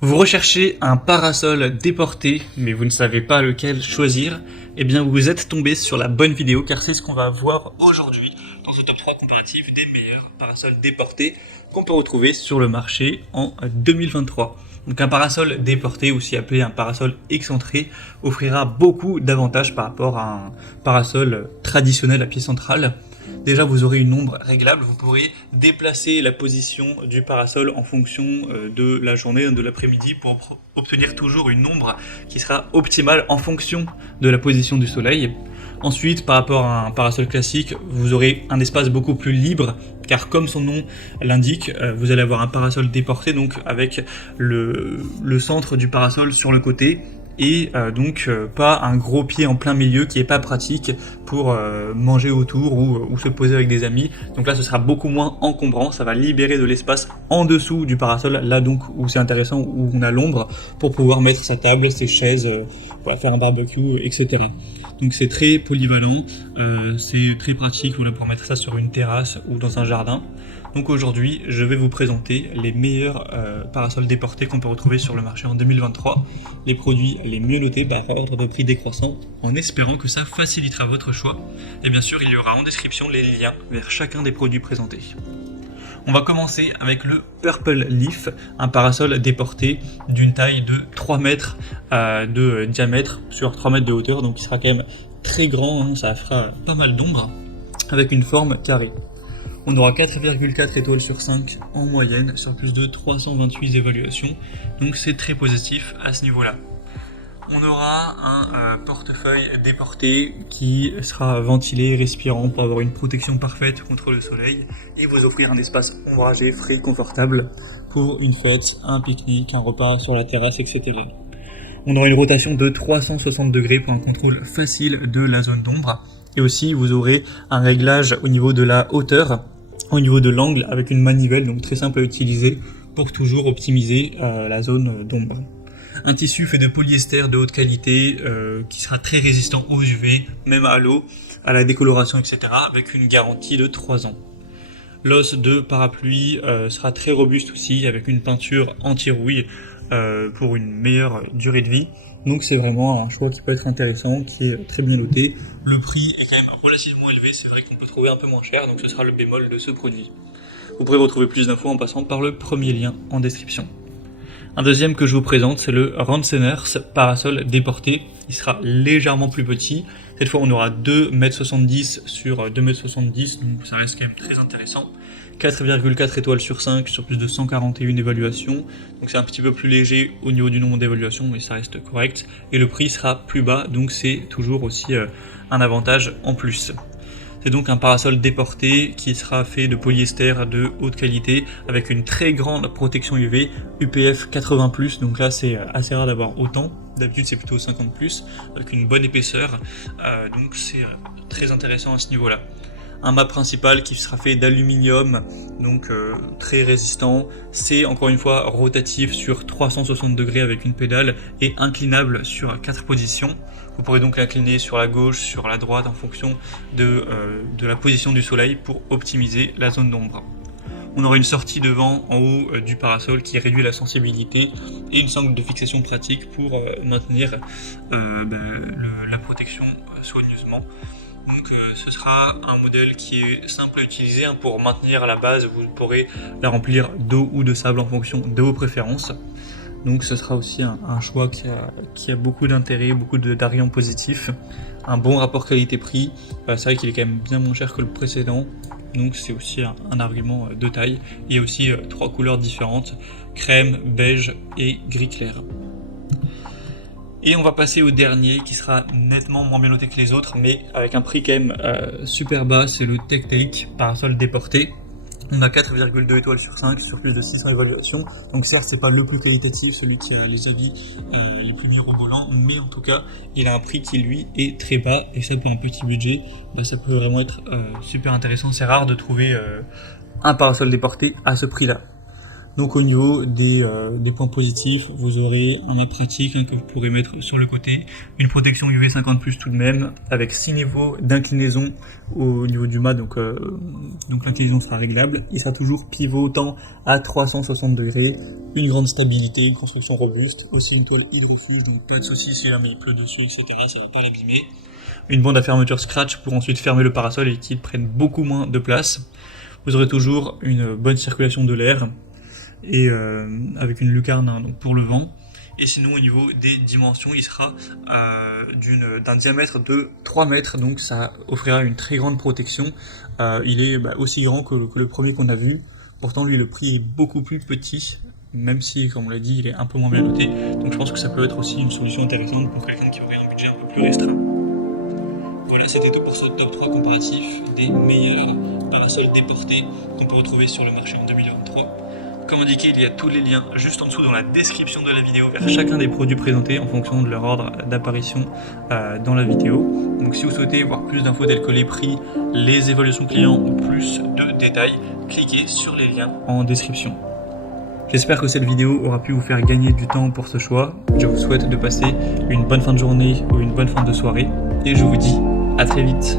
Vous recherchez un parasol déporté, mais vous ne savez pas lequel choisir, eh bien vous êtes tombé sur la bonne vidéo car c'est ce qu'on va voir aujourd'hui dans ce top 3 comparatif des meilleurs parasols déportés qu'on peut retrouver sur le marché en 2023. Donc un parasol déporté, aussi appelé un parasol excentré, offrira beaucoup d'avantages par rapport à un parasol traditionnel à pied central. Déjà, vous aurez une ombre réglable, vous pourrez déplacer la position du parasol en fonction de la journée, de l'après-midi, pour obtenir toujours une ombre qui sera optimale en fonction de la position du soleil. Ensuite, par rapport à un parasol classique, vous aurez un espace beaucoup plus libre, car comme son nom l'indique, vous allez avoir un parasol déporté, donc avec le centre du parasol sur le côté, et donc pas un gros pied en plein milieu qui est pas pratique pour manger autour ou se poser avec des amis. Donc là ce sera beaucoup moins encombrant, ça va libérer de l'espace en dessous du parasol, là donc où c'est intéressant, où on a l'ombre, pour pouvoir mettre sa table, ses chaises, voilà, faire un barbecue, etc. Donc c'est très polyvalent, c'est très pratique pour mettre ça sur une terrasse ou dans un jardin. Donc aujourd'hui, je vais vous présenter les meilleurs parasols déportés qu'on peut retrouver sur le marché en 2023, les produits les mieux notés par ordre de prix décroissant, en espérant que ça facilitera votre choix. Et bien sûr, il y aura en description les liens vers chacun des produits présentés. On va commencer avec le Purple Leaf, un parasol déporté d'une taille de 3 mètres de diamètre sur 3 mètres de hauteur, donc il sera quand même très grand, hein, ça fera pas mal d'ombre, avec une forme carrée. On aura 4,4 étoiles sur 5 en moyenne sur plus de 328 évaluations, donc c'est très positif à ce niveau-là. On aura un portefeuille déporté qui sera ventilé, respirant pour avoir une protection parfaite contre le soleil et vous offrir un espace ombragé, frais, confortable pour une fête, un pique-nique, un repas sur la terrasse, etc. On aura une rotation de 360 degrés pour un contrôle facile de la zone d'ombre. Et aussi, vous aurez un réglage au niveau de la hauteur, au niveau de l'angle, avec une manivelle, donc très simple à utiliser pour toujours optimiser la zone d'ombre. Un tissu fait de polyester de haute qualité qui sera très résistant aux UV, même à l'eau, à la décoloration, etc. avec une garantie de 3 ans. L'os de parapluie sera très robuste aussi, avec une peinture anti-rouille pour une meilleure durée de vie. Donc c'est vraiment un choix qui peut être intéressant, qui est très bien noté. Le prix est quand même relativement élevé, c'est vrai qu'on peut trouver un peu moins cher, donc ce sera le bémol de ce produit. Vous pourrez retrouver plus d'infos en passant par le premier lien en description. Un deuxième que je vous présente, c'est le Ranceners parasol déporté. Il sera légèrement plus petit. Cette fois, on aura 2,70 m sur 2,70 m, donc ça reste quand même très intéressant. 4,4 étoiles sur 5 sur plus de 141 évaluations. Donc c'est un petit peu plus léger au niveau du nombre d'évaluations, mais ça reste correct. Et le prix sera plus bas, donc c'est toujours aussi un avantage en plus. C'est donc un parasol déporté qui sera fait de polyester de haute qualité avec une très grande protection UV, UPF 80+, donc là c'est assez rare d'avoir autant, d'habitude c'est plutôt 50+, avec une bonne épaisseur, donc c'est très intéressant à ce niveau-là. Un mât principal qui sera fait d'aluminium, donc très résistant. C'est encore une fois rotatif sur 360 degrés avec une pédale et inclinable sur 4 positions. Vous pourrez donc l'incliner sur la gauche, sur la droite en fonction de la position du soleil pour optimiser la zone d'ombre. On aura une sortie de vent en haut du parasol qui réduit la sensibilité et une sangle de fixation pratique pour maintenir la protection soigneusement. Donc ce sera un modèle qui est simple à utiliser pour maintenir la base, vous pourrez la remplir d'eau ou de sable en fonction de vos préférences. Donc ce sera aussi un choix qui a beaucoup d'intérêt, beaucoup d'arguments positifs, un bon rapport qualité-prix, c'est vrai qu'il est quand même bien moins cher que le précédent, donc c'est aussi un argument de taille. Il y a aussi 3 couleurs différentes, crème, beige et gris clair. Et on va passer au dernier qui sera nettement moins bien noté que les autres, mais avec un prix quand même super bas, c'est le TechTake parasol déporté. On a 4,2 étoiles sur 5 sur plus de 600 évaluations. Donc certes, c'est pas le plus qualitatif, celui qui a les avis les plus mirobolants, mais en tout cas, il a un prix qui lui est très bas. Et ça, pour un petit budget, ça peut vraiment être super intéressant. C'est rare de trouver un parasol déporté à ce prix-là. Donc au niveau des points positifs, vous aurez un mât pratique que vous pourrez mettre sur le côté, une protection UV 50+ tout de même, avec 6 niveaux d'inclinaison au niveau du mât, donc l'inclinaison sera réglable, il sera toujours pivotant à 360 degrés, une grande stabilité, une construction robuste, aussi une toile hydrofuge, donc pas de soucis si jamais il pleut dessus, etc., ça va pas l'abîmer. Une bande à fermeture scratch pour ensuite fermer le parasol et qu'il prenne beaucoup moins de place. Vous aurez toujours une bonne circulation de l'air, et avec une lucarne donc pour le vent. Et sinon au niveau des dimensions, il sera d'un diamètre de 3 mètres, donc ça offrira une très grande protection. Il est aussi grand que le premier qu'on a vu, pourtant lui le prix est beaucoup plus petit, même si comme on l'a dit il est un peu moins bien noté, donc je pense que ça peut être aussi une solution intéressante pour quelqu'un qui aurait un budget un peu plus restreint. Voilà, c'était tout pour ce top 3 comparatif des meilleurs parasols déportés qu'on peut retrouver sur le marché en 2023. Comme indiqué, il y a tous les liens juste en dessous dans la description de la vidéo vers chacun des produits présentés en fonction de leur ordre d'apparition dans la vidéo. Donc si vous souhaitez voir plus d'infos telles que les prix, les évaluations clients ou plus de détails, cliquez sur les liens en description. J'espère que cette vidéo aura pu vous faire gagner du temps pour ce choix. Je vous souhaite de passer une bonne fin de journée ou une bonne fin de soirée et je vous dis à très vite.